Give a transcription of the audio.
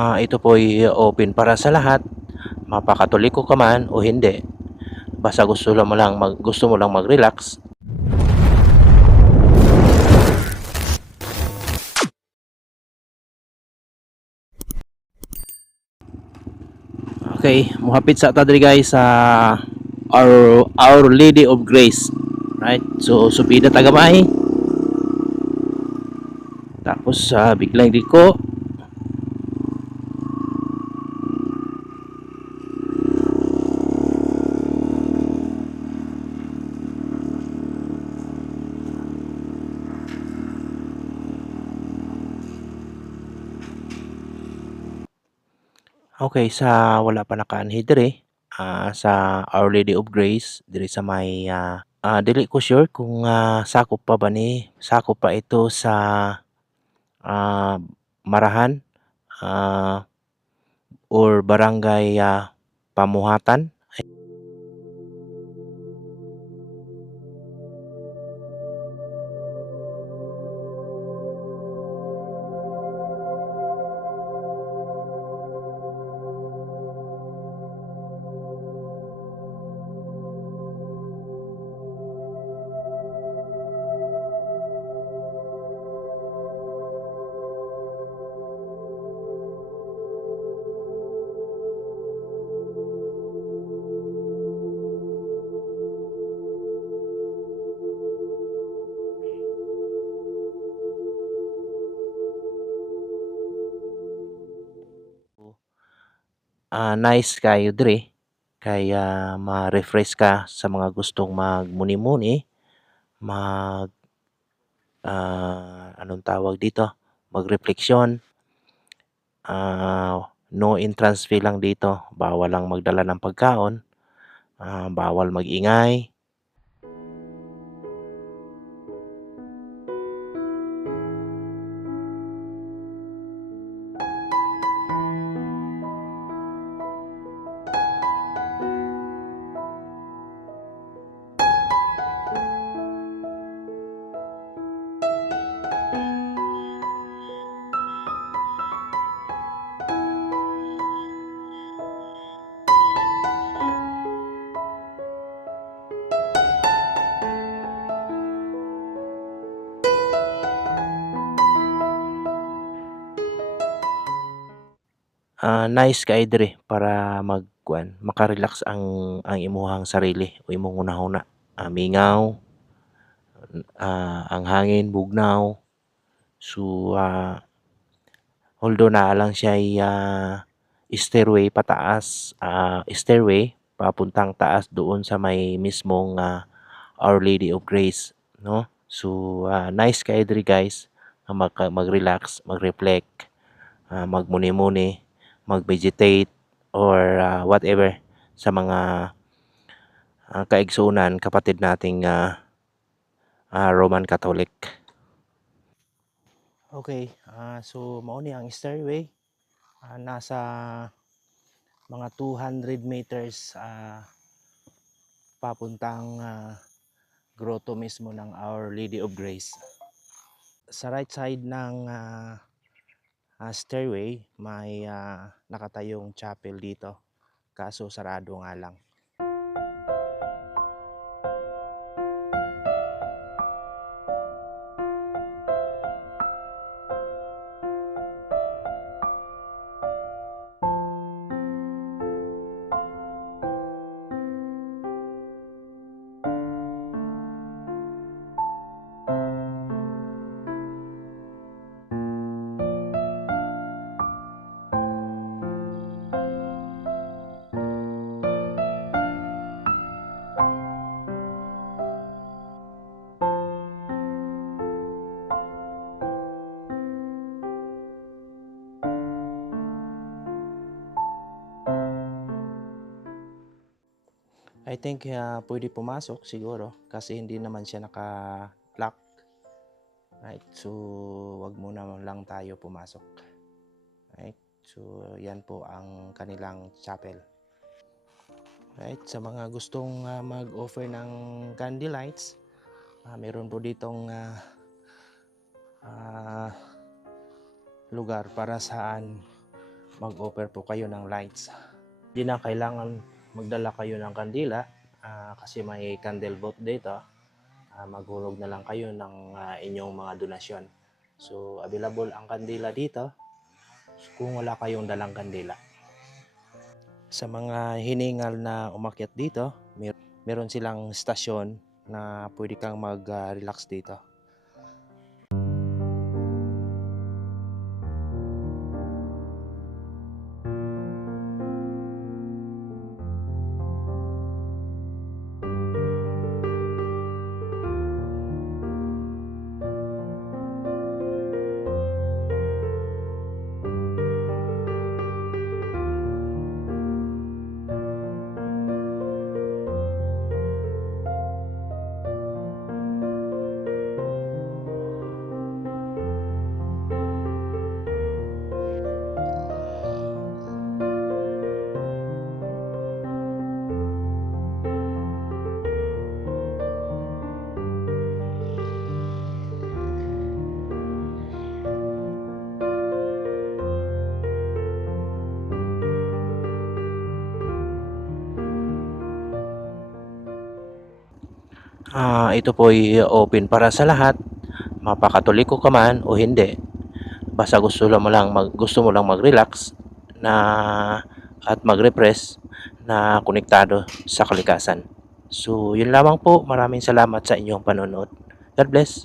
Ito po ay open para sa lahat, mapakatoliko ka man o hindi. Basta gusto mo lang mag-relax. Okay, muhapit sa ta diri guys sa Our Lady of Grace. Right? So subida tagamay. Tapos biglang diko. Okay, sa wala pa nakaanhi diri sa Our Lady of Grace diri sa may dili ko sure kung sakop pa ito sa ah, Marahan ah, or Barangay Pamuhatan. Nice kayo diri kaya ma-refresh ka sa mga gustong magmuni-muni, mag anong tawag dito, magrefleksyon. No entrance fee lang dito, bawal lang magdala ng pagkaon, bawal magingay. Nice kayo diri para maka-relax ang imuhang sarili o imong hunahuna. Mingaw, ang hangin bugnaw. So, although naa lang siya'y stairway papuntang taas doon sa may mismong Our Lady of Grace, no? So, nice kayo diri guys nga mag-relax, mag-reflect, magmuni-muni, mag-vegetate or whatever sa mga kaigsunan kapatid nating Roman Catholic. Okay, so mao ni ang stairway. Nasa mga 200 meters papuntang grotto mismo ng Our Lady of Grace. Sa right side ng stairway may nakatayong chapel dito, kaso sarado nga lang. I think pwede pumasok siguro kasi hindi naman siya naka-lock. Right? So, wag muna lang tayo pumasok. Right? So, yan po ang kanilang chapel. Right? Sa mga gustong mag-offer ng candle lights, meron po ditong lugar para saan mag-offer po kayo ng lights. Hindi na kailangan magdala kayo ng kandila kasi may candle boat dito. Maghulog na lang kayo ng inyong mga donasyon. So, available ang kandila dito kung wala kayong dalang kandila. Sa mga hiningal na umakyat dito, meron silang stasyon na pwede kang mag-relax dito. Ito po ay open para sa lahat, mapakatoliko ka man o hindi. Basta gusto mo lang mag-relax na at mag-refresh na konektado sa kalikasan. So, yun lamang po. Maraming salamat sa inyong panonood. God bless.